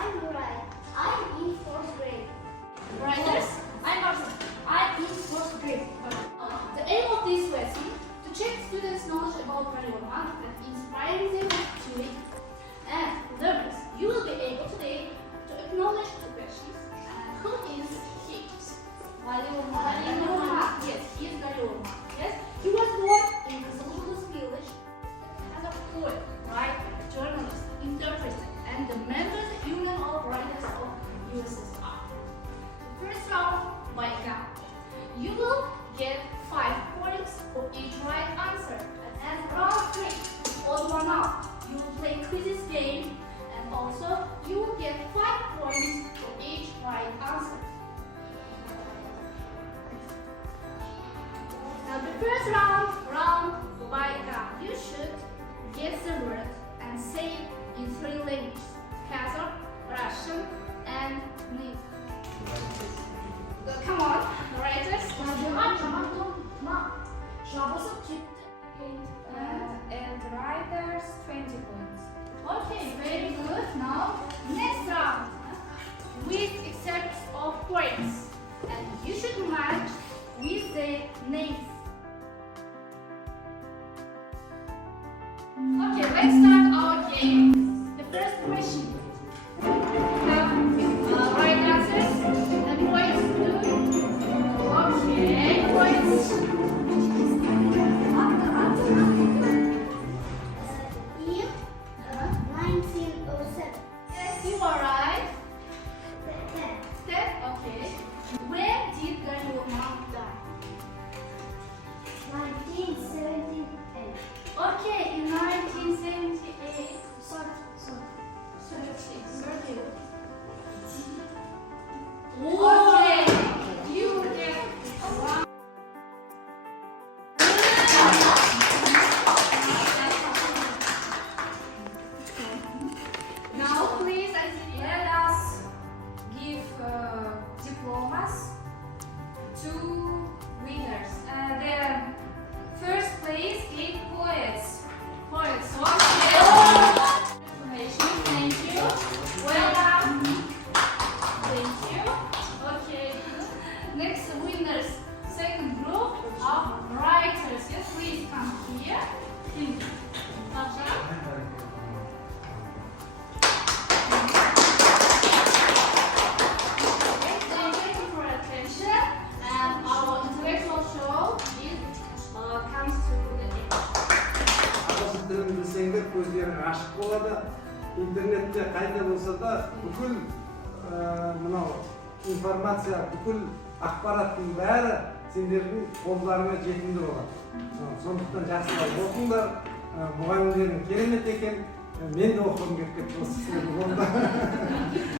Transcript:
I'm Nuray. I'm in fourth grade. Writers, I'm Arthur. I'm in fourth grade. The aim of this lesson to check students' knowledge about Rayuman and inspire them to read. And learners, you will be able today to acknowledge the questions. Who is he? Rayuman. Yes, he is Rayuman. Yes, he was born in the Zulus village as a poet, writer, journalist, interpreter, and the member of the Union of Writers of USSR. First round by example. You will get 5 points for each right answer. And as round 3, odd one out, you will play quizzes game, and also you will get 5 points for each right answer. Now the first round by example. You should get the word and say it in 3 languages: Kazakh, Russian, and Native. Come on, writers. And writers 20 points. Okay, very good. Now, next round with excerpts of poems, and you should match with the names. Okay, let's start our game. The first question. Right answers and points. Okay, points. In 1907. Yes, you are right. Ten. Step. Okay. When did Rayuman die? 1978. Okay, in 1978. Sorry. 30. Okay, you get one. Now, please, Let us give diplomas to winners. The first place is poets. points. Okay. Information. Thank you. Well done. Thank you. Okay. Next winners. Second group of writers. Yes, please come here. Tasha. Thank you for attention. And our intellectual show comes to the end. ағылшын тілін білсеңдер көздерің ашық болады. Интернетте қайда болса да бүкіл мынау информация, бүкіл ақпараттың бәрі сендердің қолдарыңа жетімді болады. Сондықтан жақсылап оқыңдар. Мұғалімдерің керемет екен. Мен де оқығым келіп кетті осы сіздердің қолда.